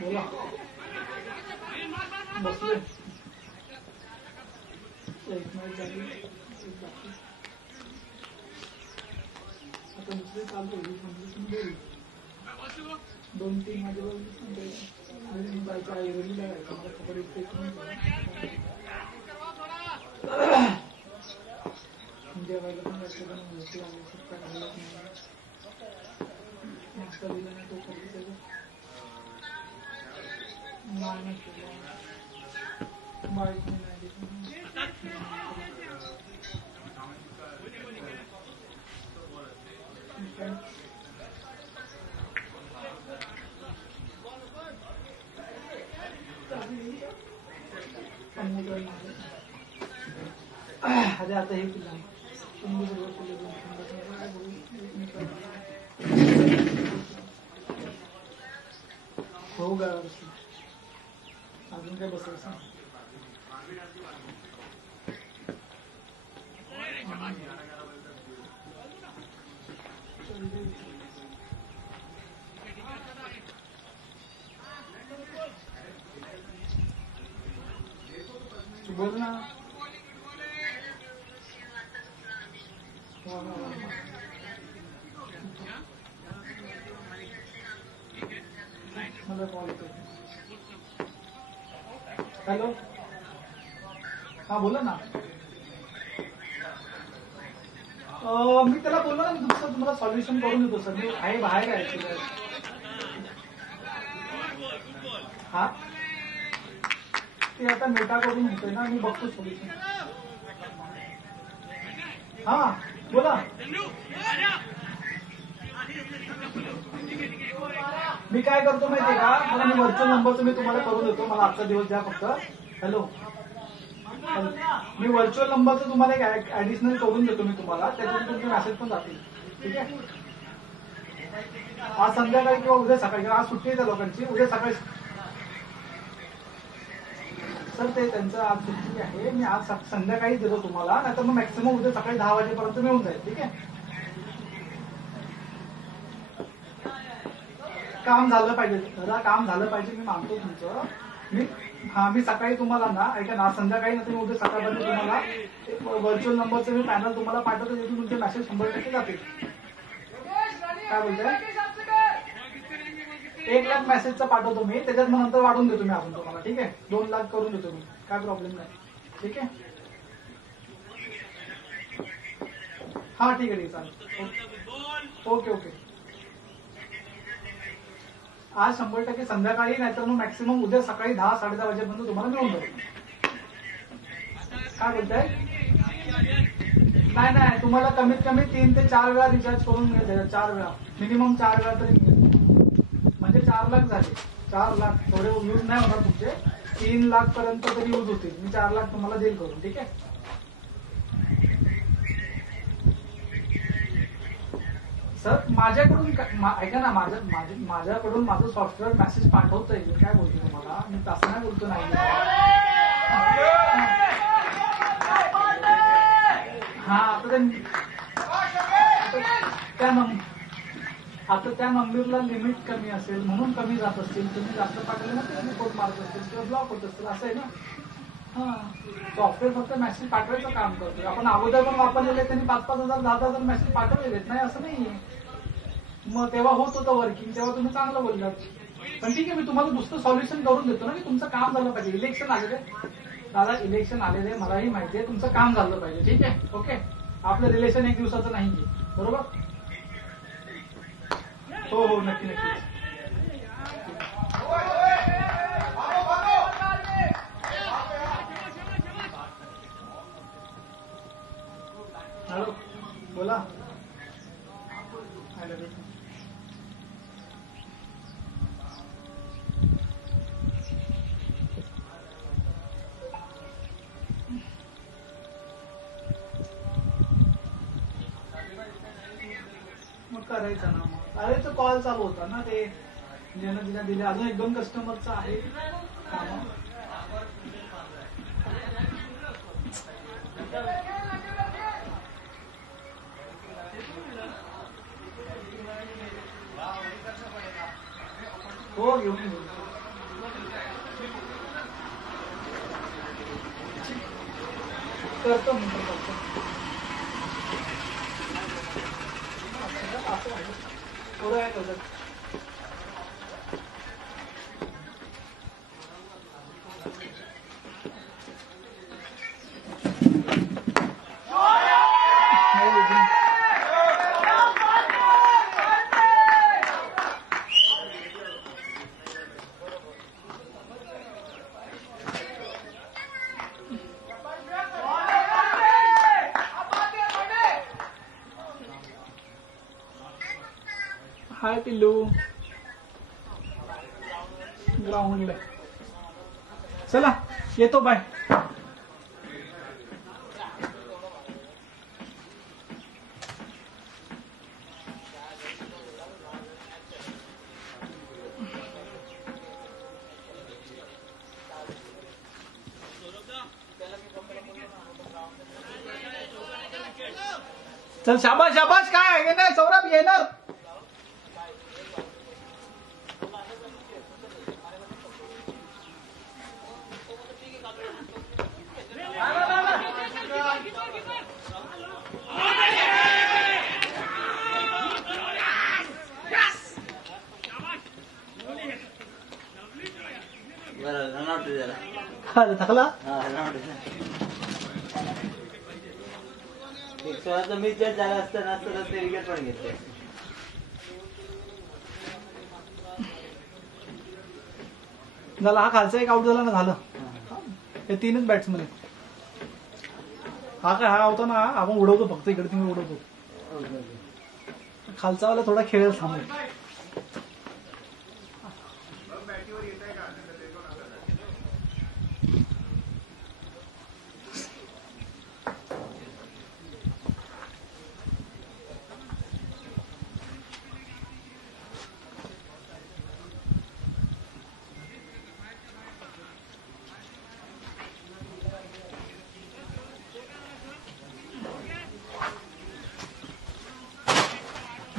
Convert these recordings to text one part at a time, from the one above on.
बोला बसले एक मॅच झाली आता दुसरी चालू होईल 2-3 माझ्या बायका आईवडील कपडे जेवायला पण गोष्टी आवश्यकता घालत नाही नाश्ता दिला नाही तो करतो त्याचं बाईक नाही अरे आता हे पिला हो गा अजून काय बसायचं बोल ना मला कॉल करते हॅलो हा बोला ना मी त्याला बोललो ना दुसरं तुम्हाला सॉल्युशन करून देतो सर मी आहे बाहेर आहे हा ते आता मेटा करून होतोय ना मी बघतो सोल्युशन हा बोला मी काय करतो माहितीये का मला मी व्हर्च्युअल नंबरचं मी तुम्हाला करून देतो मला आजचा दिवस द्या फक्त हॅलो मी व्हर्च्युअल नंबरचं तुम्हाला एक ऍडिशनल करून देतो मी तुम्हाला त्याच्यातून तुमचे मेसेज पण जातील ठीक आहे आज संध्याकाळी किंवा उद्या सकाळी किंवा आज सुट्टी आहे त्या लोकांची उद्या सकाळी सर ते त्यांचं आज सुट्टी आहे मी आज संध्याकाळी देतो तुम्हाला नाहीतर मग मॅक्सिमम उद्या सकाळी 10 वाजेपर्यंत मिळून जाईल ठीक आहे काम झालं पाहिजे जरा काम झालं पाहिजे मी मानतो तुमचं मी सकाळी तुम्हाला ना ऐका ना संध्याकाळी ना तुम्ही उद्या सकाळपर्यंत तुम्हाला व्हर्च्युअल नंबरचं मी पॅनल तुम्हाला पाठवतो तिथून तुमचे मेसेज 100% जातील काय बोलताय 1 लाख मेसेजचा पाठवतो मी त्याच्यात मग नंतर वाढून देतो मी अजून तुम्हाला ठीक आहे 2 लाख करून देतो मी काय प्रॉब्लेम नाही ठीक आहे हा ठीक आहे चालेल ओके ओके. आज 100% संध्याकाळी, नाहीतर मग मॅक्सिमम उद्या सकाळी 10-10:30 वाजेपर्यंत तुम्हाला मिळून जाईल. काय बोलताय? नाही, तुम्हाला कमीत कमी 3 ते 4 वेळा रिचार्ज करून मिळेल. 4 वेळा मिनिमम 4 वेळा तरी मिळेल. म्हणजे 4 लाख झाले. 4 लाख थोडे यूज नाही होणार तुमचे. 3 लाख पर्यंत तरी यूज होतील. मी 4 लाख तुम्हाला देईल करून. ठीक आहे. सर माझ्याकडून ऐका ना, माझ्याकडून माझं सॉफ्टवेअर मेसेज पाठवतोय. मी काय बोलतो तुम्हाला, मी तसं नाही बोलतो. नाही हा, आता त्या नंबरला लिमिट कमी असेल म्हणून कमी जात असतील. तुम्ही जास्त पाठवले ना ते रिपोर्ट मारत असतील किंवा ब्लॉक होत असतील. असं आहे ना. हा, सॉफ्टवेअर फक्त मेसेज पाठवायचं काम करतोय. आपण अगोदर पण वापरलेले, त्यांनी 5,000 10,000 मेसेज पाठवलेले नाही असं नाहीये. मग तेव्हा होत होतं वर्किंग, तेव्हा तुम्ही चांगलं बोललात. पण ठीक आहे, मी तुम्हाला दुसरं सॉल्युशन करून देतो ना, की तुमचं काम झालं पाहिजे. इलेक्शन आलेलं आहे दादा, इलेक्शन आलेलं आहे, मलाही माहिती आहे. तुमचं काम झालं पाहिजे. ठीक आहे. ओके. आपलं रिलेशन 1 दिवसाचं नाहीये. बरोबर. हो नक्की. हॅलो, बोला. मग करायचं ना. मग अरे तो कॉल चालू होता ना, ते ज्यानं तिला दिले. अजून 1-2 कस्टमरचं आहे काम. हो घेऊन करतो नंतर करतो. थोडं आहे कसं. हाय पिल्लू. ग्राउंडला चला, येतो. बाय. चल, शाबाश शाबाश. काय येणार सौरभ, येणार. थकला. मी जर झाला असताना ते विकेट पण घेतले. झाला. हा खालचा एक आउट झाला ना. झालं. हे 3च बॅट्समन आहेत. हा होता ना, आपण उडवतो फक्त इकडे तिकडे उडवतो. खालचा वाला थोडा खेळेल थांबेल.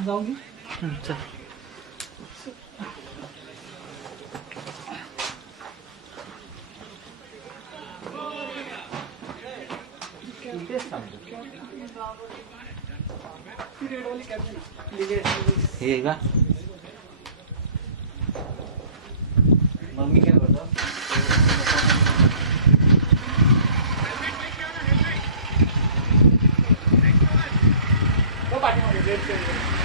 जाऊंगी. चल. हे का मग मी काय करतो. पाठीमागे